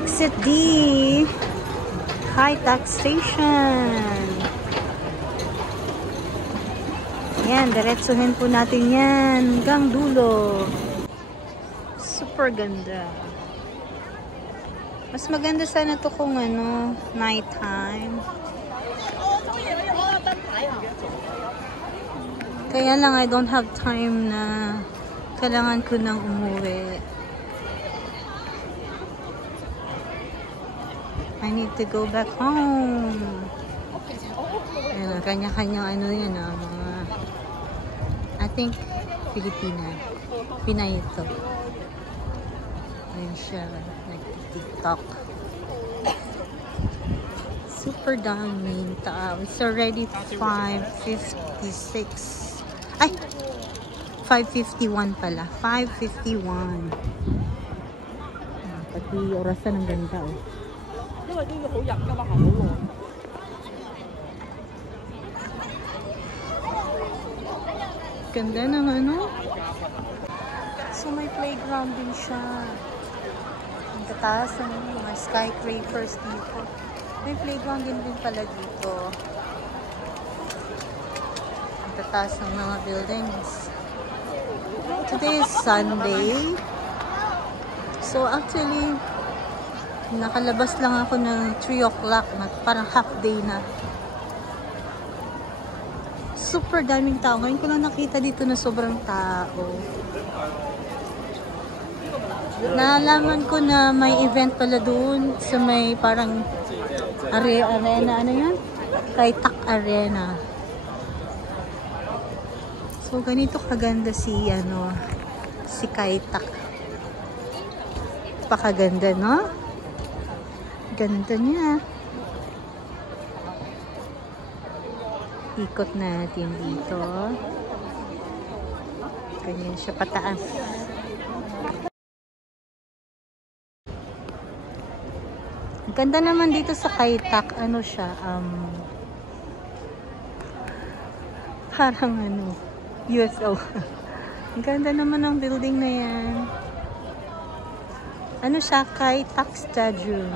Exit D. Kai Tak Station. Yan, diretsuhin po natin yan hanggang dulo. Super ganda. Mas maganda sana to kung ano, night time. Kaya lang I don't have time na kailangan ko nang umuwi. I need to go back home. Ayan, kanya-kanyang ano yan, mga I think Filipina. Pinay ito. Ayan siya, nag-TikTok. Super daming tao. It's already 5:56. Ay! 5:51 pala. 5:51. Pati orasan ng ganda, oh. Ganda ng ano. So may playground din siya. Ang tataas ng mga skyscrapers dito. May playground din pala dito. Ang tataas ng mga buildings. Today is Sunday. So actually, nakalabas lang ako ng 3 o'clock. Parang half day na. Super daming tao. Ngayon ko lang nakita dito na sobrang tao. Naalaman ko na may event pala doon sa may parang arena. Ano yan? Kai Tak Arena. So, ganito kaganda si Kai Tak. Pakaganda, no? Ganda niya. Ikot natin dito. Ganyan siya pataas. Ang ganda naman dito sa Kai Tak. Ano siya? Parang USO. Ang ganda naman ng building na yan. Ano siya? Kai Tak Stadium.